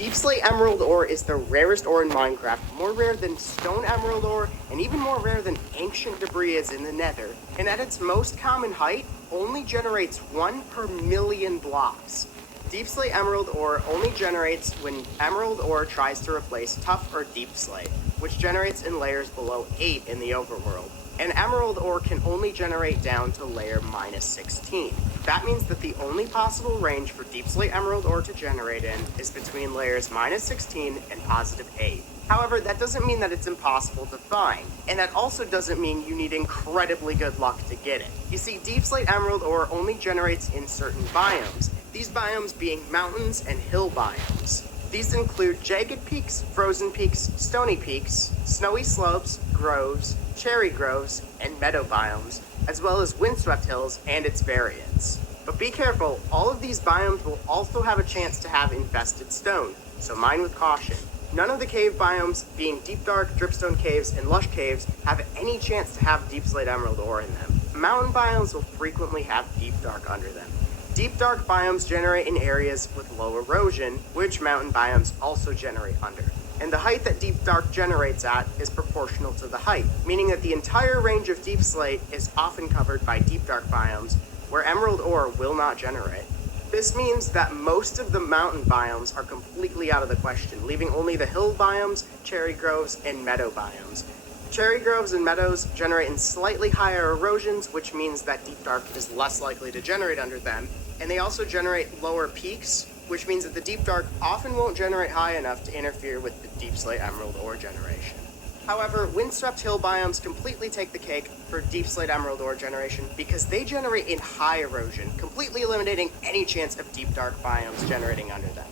Deepslate Emerald Ore is the rarest ore in Minecraft, more rare than Stone Emerald Ore, and even more rare than ancient debris is in the Nether, and at its most common height, only generates 1 per million blocks. Deepslate Emerald Ore only generates when Emerald Ore tries to replace Tough or Deep Slate, which generates in layers below 8 in the overworld. And Emerald Ore can only generate down to layer minus 16. That means that the only possible range for Deepslate Emerald Ore to generate in is between layers minus 16 and positive 8. However, that doesn't mean that it's impossible to find, and that also doesn't mean you need incredibly good luck to get it. You see, Deepslate Emerald Ore only generates in certain biomes, these biomes being mountains and hill biomes. These include jagged peaks, frozen peaks, stony peaks, snowy slopes, groves, cherry groves, and meadow biomes, as well as windswept hills and its variants. But be careful, all of these biomes will also have a chance to have infested stone, so mine with caution. None of the cave biomes, being deep dark, dripstone caves, and lush caves, have any chance to have Deepslate Emerald Ore in them. Mountain biomes will frequently have deep dark under them. Deep dark biomes generate in areas with low erosion, which mountain biomes also generate under. And the height that deep dark generates at is proportional to the height, meaning that the entire range of deep slate is often covered by deep dark biomes, where emerald ore will not generate. This means that most of the mountain biomes are completely out of the question, leaving only the hill biomes, cherry groves, and meadow biomes. Cherry groves and meadows generate in slightly higher erosions, which means that deep dark is less likely to generate under them, and they also generate lower peaks, which means that the deep dark often won't generate high enough to interfere with the Deepslate Emerald Ore generation. However, windswept hill biomes completely take the cake for Deepslate Emerald Ore generation because they generate in high erosion, completely eliminating any chance of deep dark biomes generating under them.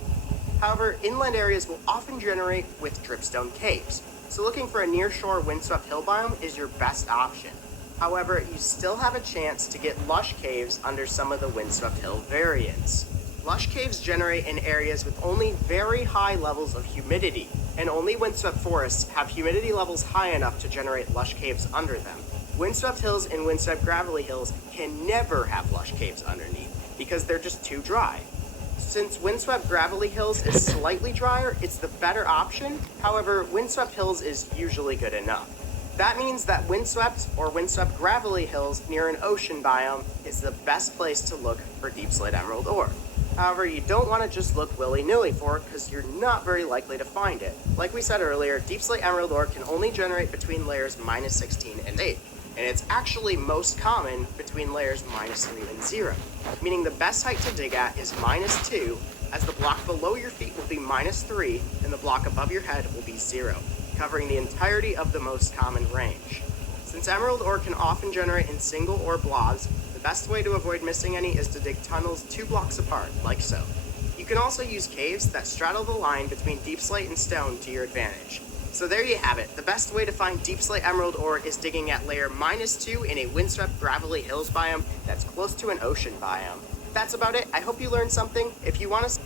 However, inland areas will often generate with dripstone caves, so looking for a near-shore windswept hill biome is your best option. However, you still have a chance to get lush caves under some of the windswept hill variants. Lush caves generate in areas with only very high levels of humidity, and only windswept forests have humidity levels high enough to generate lush caves under them. Windswept hills and windswept gravelly hills can never have lush caves underneath, because they're just too dry. Since windswept gravelly hills is slightly drier, it's the better option. However, windswept hills is usually good enough. That means that windswept or windswept gravelly hills near an ocean biome is the best place to look for Deepslate Emerald Ore. However, you don't want to just look willy-nilly for it because you're not very likely to find it. Like we said earlier, Deepslate Emerald Ore can only generate between layers minus 16 and 8, and it's actually most common between layers minus 3 and 0, meaning the best height to dig at is minus 2, as the block below your feet will be minus 3, and the block above your head will be 0, covering the entirety of the most common range. Since emerald ore can often generate in single ore blobs, the best way to avoid missing any is to dig tunnels 2 blocks apart, like so. You can also use caves that straddle the line between deep slate and stone to your advantage. So there you have it. The best way to find Deepslate Emerald Ore is digging at layer minus 2 in a windswept gravelly hills biome that's close to an ocean biome. That's about it. I hope you learned something. If you want to